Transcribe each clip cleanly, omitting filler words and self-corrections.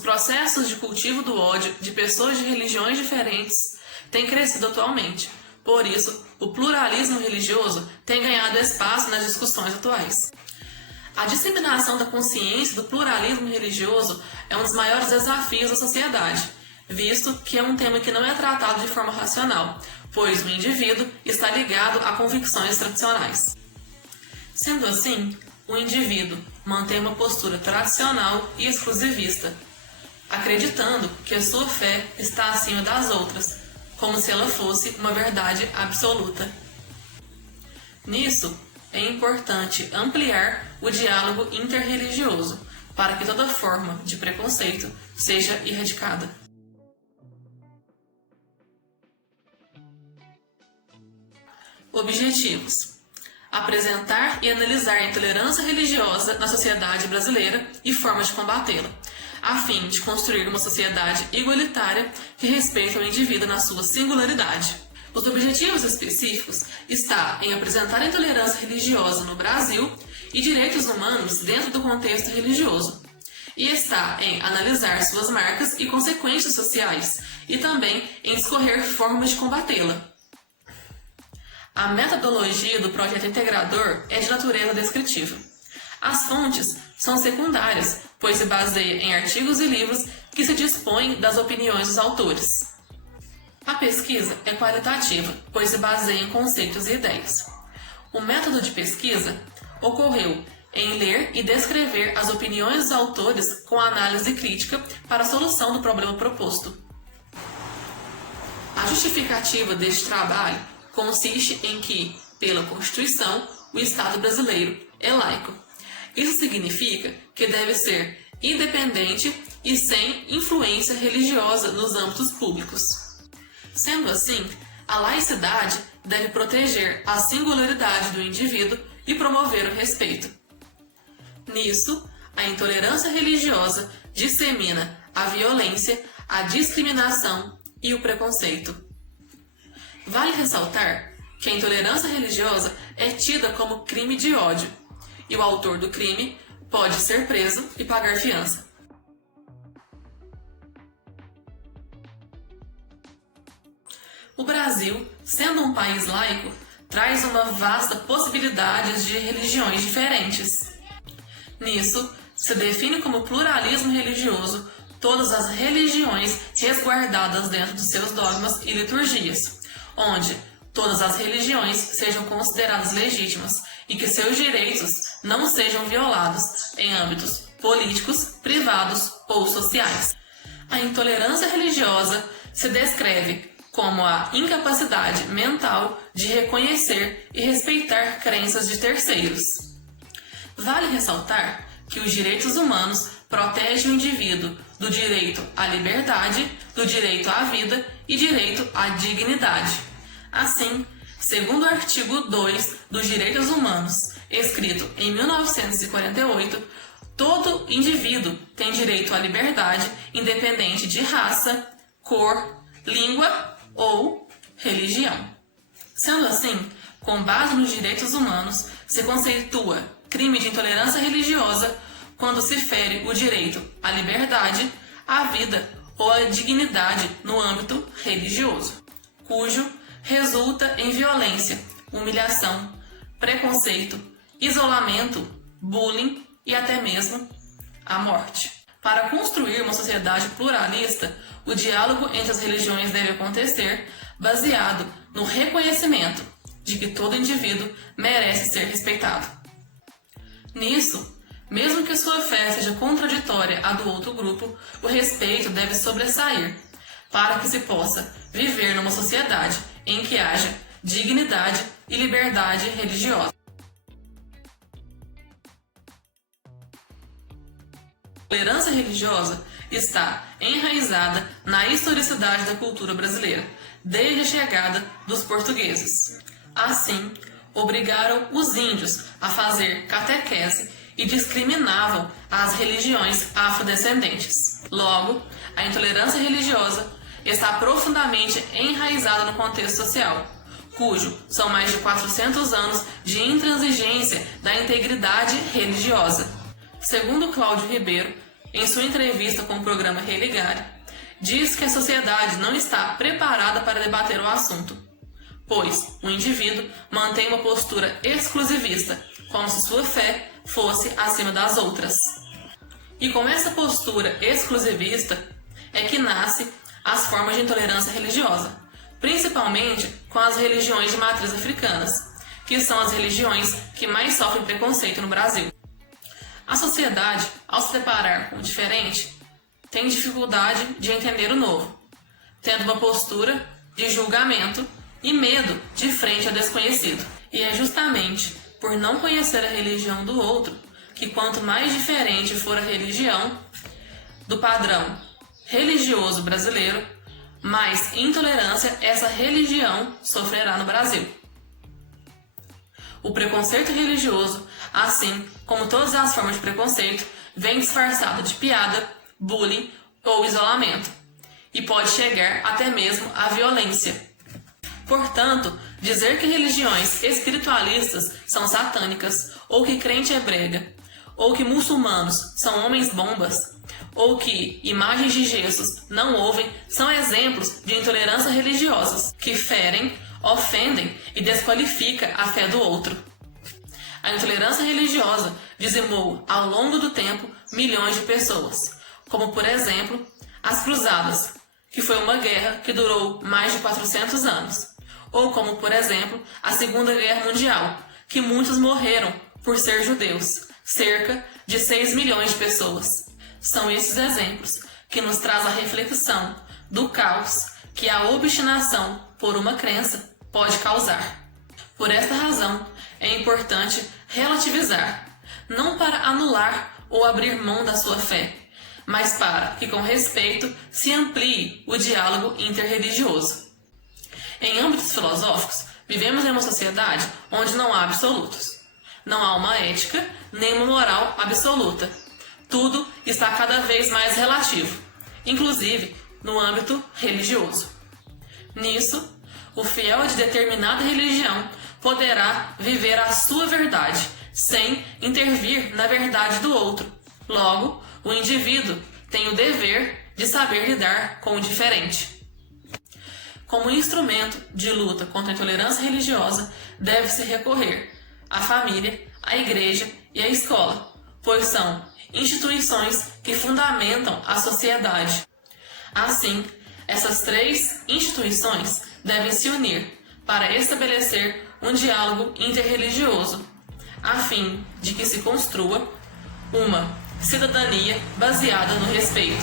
processos de cultivo do ódio de pessoas de religiões diferentes têm crescido atualmente. Por isso, o pluralismo religioso tem ganhado espaço nas discussões atuais. A disseminação da consciência do pluralismo religioso é um dos maiores desafios da sociedade, visto que é um tema que não é tratado de forma racional, pois o indivíduo está ligado a convicções tradicionais. Sendo assim, o indivíduo mantém uma postura tradicional e exclusivista, acreditando que a sua fé está acima das outras, como se ela fosse uma verdade absoluta. Nisso, é importante ampliar o diálogo interreligioso para que toda forma de preconceito seja erradicada. Objetivos: apresentar e analisar a intolerância religiosa na sociedade brasileira e formas de combatê-la, a fim de construir uma sociedade igualitária que respeita o indivíduo na sua singularidade. Os objetivos específicos estão em apresentar a intolerância religiosa no Brasil e direitos humanos dentro do contexto religioso, e está em analisar suas marcas e consequências sociais, e também em discorrer formas de combatê-la. A metodologia do projeto integrador é de natureza descritiva. As fontes são secundárias, pois se baseia em artigos e livros que se dispõem das opiniões dos autores. A pesquisa é qualitativa, pois se baseia em conceitos e ideias. O método de pesquisa ocorreu em ler e descrever as opiniões dos autores com análise crítica para a solução do problema proposto. A justificativa deste trabalho consiste em que, pela Constituição, o Estado brasileiro é laico. Isso significa que deve ser independente e sem influência religiosa nos âmbitos públicos. Sendo assim, a laicidade deve proteger a singularidade do indivíduo e promover o respeito. Nisso, a intolerância religiosa dissemina a violência, a discriminação e o preconceito. Vale ressaltar que a intolerância religiosa é tida como crime de ódio, e o autor do crime pode ser preso e pagar fiança. O Brasil, sendo um país laico, traz uma vasta possibilidade de religiões diferentes. Nisso, se define como pluralismo religioso todas as religiões resguardadas dentro dos seus dogmas e liturgias, onde todas as religiões sejam consideradas legítimas e que seus direitos não sejam violados em âmbitos políticos, privados ou sociais. A intolerância religiosa se descreve como a incapacidade mental de reconhecer e respeitar crenças de terceiros. Vale ressaltar que os direitos humanos protegem o indivíduo do direito à liberdade, do direito à vida e direito à dignidade. Assim, segundo o artigo 2 dos Direitos Humanos, escrito em 1948, todo indivíduo tem direito à liberdade independente de raça, cor, língua ou religião. Sendo assim, com base nos direitos humanos, se conceitua crime de intolerância religiosa quando se fere o direito à liberdade, à vida ou à dignidade no âmbito religioso, cujo resulta em violência, humilhação, preconceito, isolamento, bullying e até mesmo a morte. Para construir uma sociedade pluralista, o diálogo entre as religiões deve acontecer baseado no reconhecimento de que todo indivíduo merece ser respeitado. Nisso, mesmo que sua fé seja contraditória à do outro grupo, o respeito deve sobressair, para que se possa viver numa sociedade em que haja dignidade e liberdade religiosa. A tolerância religiosa está enraizada na historicidade da cultura brasileira, desde a chegada dos portugueses. Assim, obrigaram os índios a fazer catequese e discriminavam as religiões afrodescendentes. Logo, a intolerância religiosa está profundamente enraizada no contexto social, cujo são mais de 400 anos de intransigência da integridade religiosa. Segundo Cláudio Ribeiro, em sua entrevista com o programa Religare, diz que a sociedade não está preparada para debater o assunto, pois o indivíduo mantém uma postura exclusivista, como se sua fé fosse acima das outras. E com essa postura exclusivista é que nasce as formas de intolerância religiosa, principalmente com as religiões de matriz africanas, que são as religiões que mais sofrem preconceito no Brasil. A sociedade, ao se deparar com o diferente, tem dificuldade de entender o novo, tendo uma postura de julgamento e medo de frente ao desconhecido. E é justamente por não conhecer a religião do outro que quanto mais diferente for a religião do padrão religioso brasileiro, mais intolerância essa religião sofrerá no Brasil. O preconceito religioso, assim como todas as formas de preconceito, vem disfarçado de piada, bullying ou isolamento, e pode chegar até mesmo à violência. Portanto, dizer que religiões espiritualistas são satânicas, ou que crente é brega, ou que muçulmanos são homens-bombas, ou que imagens de Jesus não ouvem, são exemplos de intolerância religiosas que ferem, ofendem e desqualifica a fé do outro. A intolerância religiosa dizimou ao longo do tempo milhões de pessoas, como por exemplo as Cruzadas, que foi uma guerra que durou mais de 400 anos, ou como por exemplo a Segunda Guerra Mundial, que muitos morreram por ser judeus, cerca de 6 milhões de pessoas. São esses exemplos que nos traz a reflexão do caos que a obstinação por uma crença pode causar. Por esta razão, é importante relativizar, não para anular ou abrir mão da sua fé, mas para que com respeito se amplie o diálogo interreligioso. Em âmbitos filosóficos, vivemos em uma sociedade onde não há absolutos. Não há uma ética nem uma moral absoluta. Tudo está cada vez mais relativo, inclusive no âmbito religioso. Nisso, o fiel de determinada religião poderá viver a sua verdade, sem intervir na verdade do outro. Logo, o indivíduo tem o dever de saber lidar com o diferente. Como instrumento de luta contra a intolerância religiosa, deve-se recorrer à família, à igreja e à escola, pois são instituições que fundamentam a sociedade. Assim, essas três instituições devem se unir para estabelecer um diálogo interreligioso, a fim de que se construa uma cidadania baseada no respeito.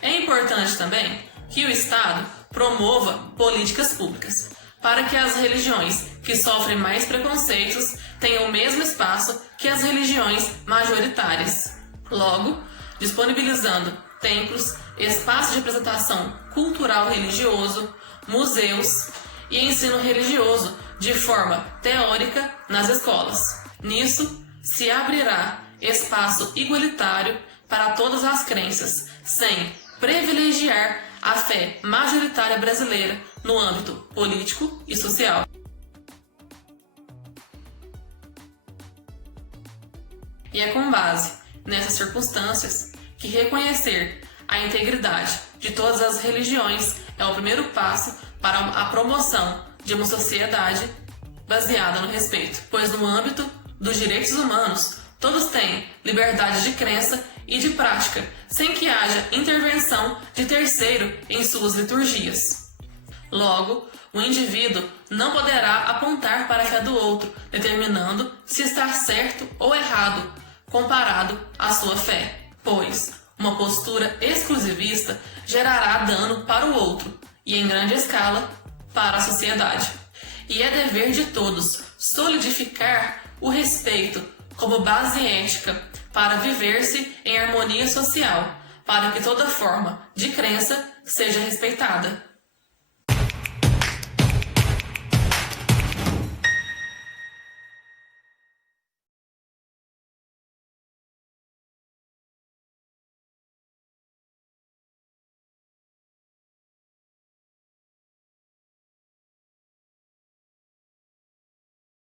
É importante também que o Estado promova políticas públicas para que as religiões que sofrem mais preconceitos tenham o mesmo espaço que as religiões majoritárias. Logo, disponibilizando templos, espaços de apresentação cultural religioso, museus e ensino religioso de forma teórica nas escolas. Nisso, se abrirá espaço igualitário para todas as crenças, sem privilegiar a fé majoritária brasileira no âmbito político e social. E é com base nessas circunstâncias que reconhecer a integridade de todas as religiões é o primeiro passo para a promoção de uma sociedade baseada no respeito, pois no âmbito dos direitos humanos, todos têm liberdade de crença e de prática, sem que haja intervenção de terceiro em suas liturgias. Logo, o indivíduo não poderá apontar para a fé do outro, determinando se está certo ou errado, comparado à sua fé, pois uma postura exclusivista gerará dano para o outro e, em grande escala, para a sociedade. E é dever de todos solidificar o respeito como base ética para viver-se em harmonia social, para que toda forma de crença seja respeitada.